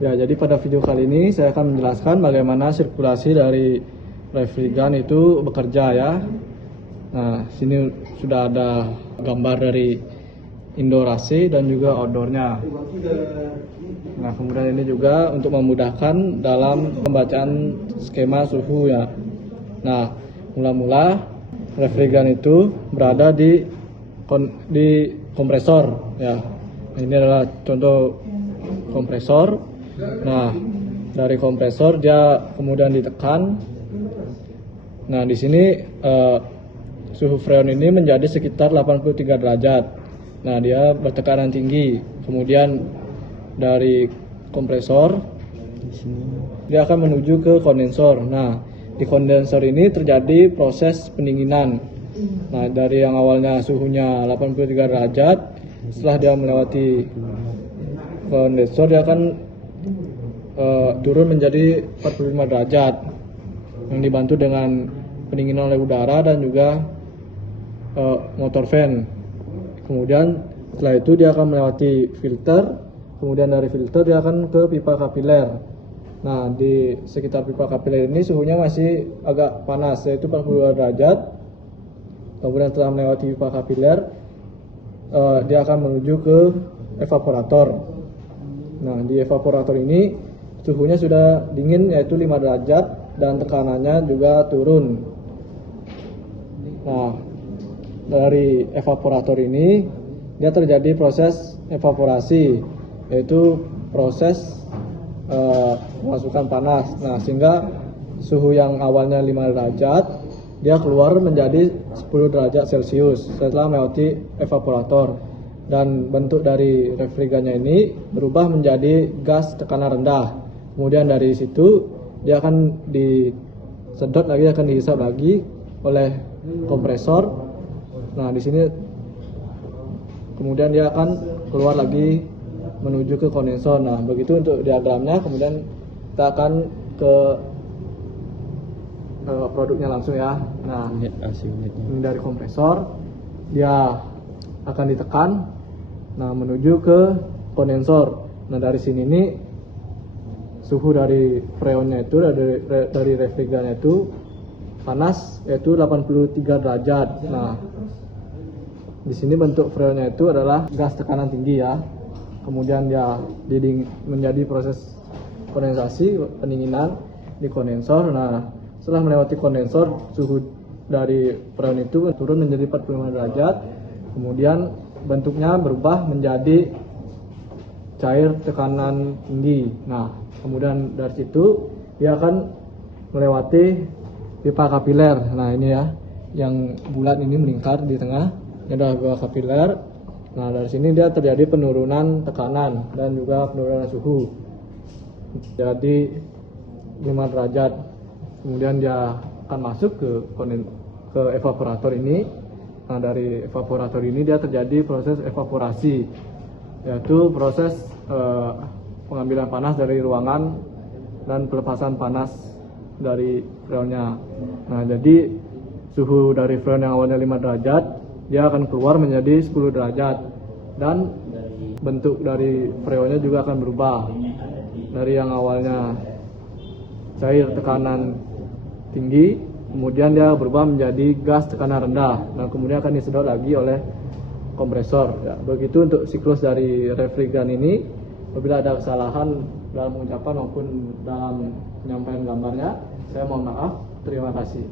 Ya, jadi pada video kali ini saya akan menjelaskan bagaimana sirkulasi dari refrigan itu bekerja ya. Nah, sini sudah ada gambar dari indoor AC dan juga outdoornya. Nah, kemudian ini juga untuk memudahkan dalam pembacaan skema suhu ya. Nah, mula-mula refrigan itu berada di kompresor ya. Ini adalah contoh kompresor. Nah, dari kompresor dia kemudian ditekan. Nah, di sini suhu freon ini menjadi sekitar 83 derajat. Nah, dia bertekanan tinggi. Kemudian dari kompresor dia akan menuju ke kondensor. Nah, di kondensor ini terjadi proses pendinginan. Nah, dari yang awalnya suhunya 83 derajat, setelah dia melewati kondensor dia akan turun menjadi 45 derajat yang dibantu dengan pendinginan oleh udara dan juga motor fan. Kemudian setelah itu dia akan melewati filter, kemudian dari filter dia akan ke pipa kapiler. Nah, di sekitar pipa kapiler ini suhunya masih agak panas, yaitu 42 derajat. Kemudian setelah melewati pipa kapiler dia akan menuju ke evaporator. Nah, di evaporator ini suhunya sudah dingin, yaitu 5 derajat, dan tekanannya juga turun. Nah, dari evaporator ini dia terjadi proses evaporasi, yaitu proses memasukkan panas. Nah, sehingga suhu yang awalnya 5 derajat dia keluar menjadi 10 derajat Celcius setelah melewati evaporator. Dan bentuk dari refrigannya ini berubah menjadi gas tekanan rendah. Kemudian dari situ dia akan disedot lagi, akan dihisap lagi oleh kompresor. Nah, di sini kemudian dia akan keluar lagi menuju ke kondensor. Nah, begitu untuk diagramnya. Kemudian kita akan ke produknya langsung ya. Nah, ini dari kompresor dia akan ditekan, nah menuju ke kondensor. Nah, dari sini nih suhu dari freonnya itu, dari refrigannya itu panas, yaitu 83 derajat. Nah, di sini bentuk freonnya itu adalah gas tekanan tinggi ya. Kemudian dia menjadi proses kondensasi, pendinginan di kondensor. Nah, setelah melewati kondensor, suhu dari freon itu turun menjadi 45 derajat. Kemudian bentuknya berubah menjadi cair tekanan tinggi. Nah, kemudian dari situ dia akan melewati pipa kapiler. Nah, ini ya, yang bulat ini melingkar di tengah, ini adalah pipa kapiler. Nah, dari sini dia terjadi penurunan tekanan dan juga penurunan suhu jadi 5 derajat. Kemudian dia akan masuk ke evaporator ini. Nah, dari evaporator ini dia terjadi proses evaporasi, yaitu proses pengambilan panas dari ruangan dan pelepasan panas dari freonnya. Nah, jadi suhu dari freon yang awalnya 5 derajat dia akan keluar menjadi 10 derajat, dan bentuk dari freonnya juga akan berubah dari yang awalnya cair tekanan tinggi, kemudian dia berubah menjadi gas tekanan rendah, dan kemudian akan disedot lagi oleh kompresor ya. Begitu untuk siklus dari refrigan ini. Apabila ada kesalahan dalam pengucapan maupun dalam penyampaian gambarnya, saya mohon maaf. Terima kasih.